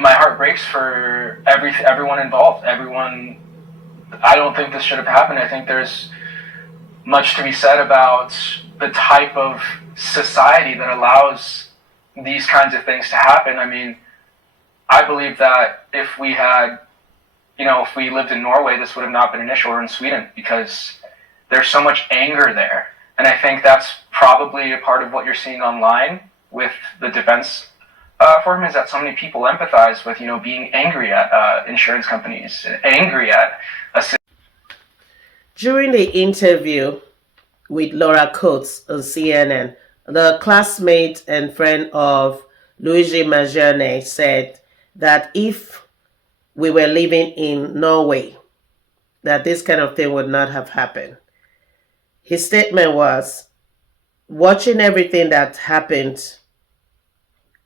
my heart breaks for everyone involved. Everyone. I don't think this should have happened. I think there's much to be said about the type of society that allows these kinds of things to happen. I mean, I believe that if we had, if we lived in Norway, this would have not been an issue, or in Sweden, because there's so much anger there. And I think that's probably a part of what you're seeing online with the defense for him, is that so many people empathize with, being angry at insurance companies, angry at a. During the interview with Laura Coates on CNN, the classmate and friend of Luigi Mangione said that if we were living in Norway, that this kind of thing would not have happened. His statement was, watching everything that happened,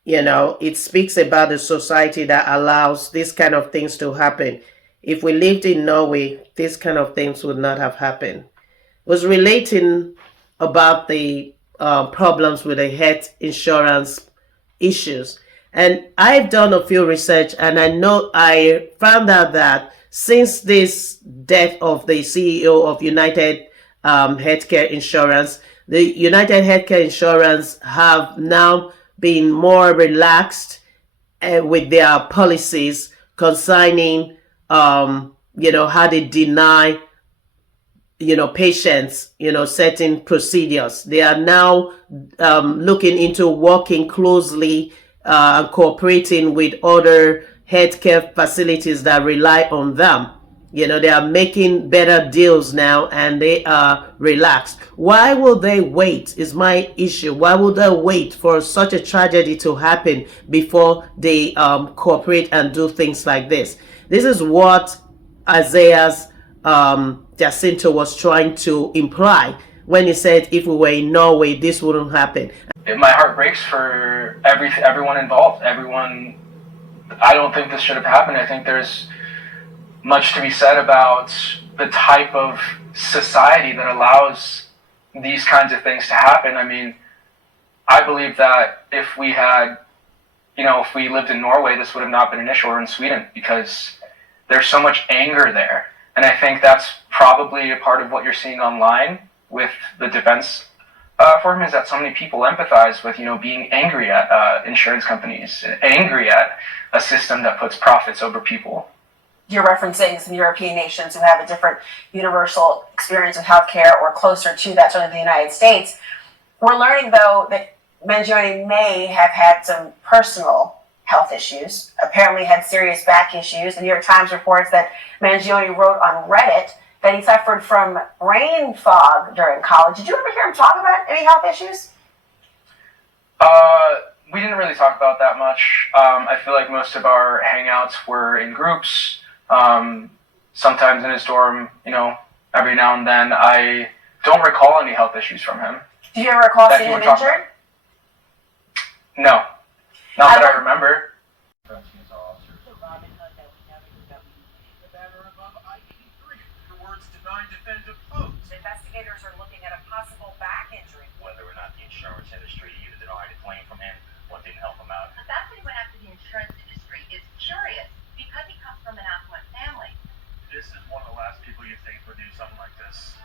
it speaks about the society that allows these kind of things to happen. If we lived in Norway, these kind of things would not have happened. Was relating about the problems with the health insurance issues. And I've done a few research, and I found out that since this death of the CEO of United Healthcare Insurance, the United Healthcare Insurance have now been more relaxed with their policies concerning how they deny patients certain procedures. They are now looking into working closely and cooperating with other healthcare facilities that rely on them. They are making better deals now, and they are relaxed. Why will they wait is my issue. Why would they wait for such a tragedy to happen before they cooperate and do things like this? This is what ISAIAS Jacinto was trying to imply when he said if we were in Norway, this wouldn't happen. My heart breaks for everyone involved. Everyone. I don't think this should have happened. I think there's much to be said about the type of society that allows these kinds of things to happen. I mean, I believe that if we had, if we lived in Norway, this would have not been an issue, or in Sweden, because there's so much anger there. And I think that's probably a part of what you're seeing online with the defense for him, is that so many people empathize with, being angry at insurance companies, angry at a system that puts profits over people. You're referencing some European nations who have a different universal experience with healthcare, or closer to that, certainly the United States. We're learning, though, that Mangione may have had some personal health issues, apparently had serious back issues. The New York Times reports that Mangione wrote on Reddit that he suffered from brain fog during college. Did you ever hear him talk about any health issues? We didn't really talk about that much. I feel like most of our hangouts were in groups. Sometimes in his dorm, every now and then. I don't recall any health issues from him. Do you ever recall seeing him injured? No. Not that I remember. Investigators are looking at a possible back injury. Whether or not the insurance industry either denied a claim from him or didn't help him out. The fact that he went after the insurance industry is curious because he comes from an affluent family. This is one of the last people you think would do something like this.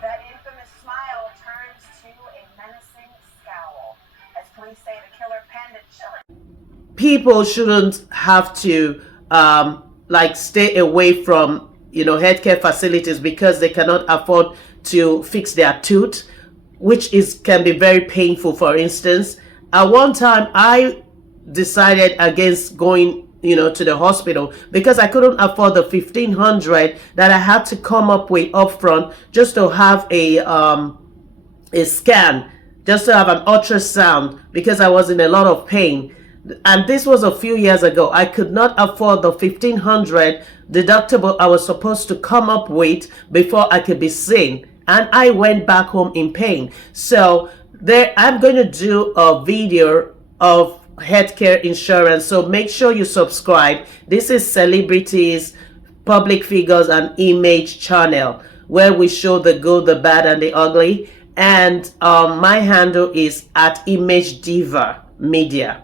That infamous smile turns to a menacing scowl as police say the killer penned a chilling. People shouldn't have to stay away from healthcare facilities because they cannot afford to fix their tooth, which can be very painful. For instance, at one time I decided against going to the hospital because I couldn't afford the $1,500 that I had to come up with upfront just to have a scan, just to have an ultrasound, because I was in a lot of pain. And this was a few years ago. I could not afford the $1,500 deductible I was supposed to come up with before I could be seen, and I went back home in pain. So I'm going to do a video of healthcare insurance, so make sure you subscribe. This is celebrities, public figures and image channel where we show the good, the bad, and the ugly. And my handle is at Image Diva Media.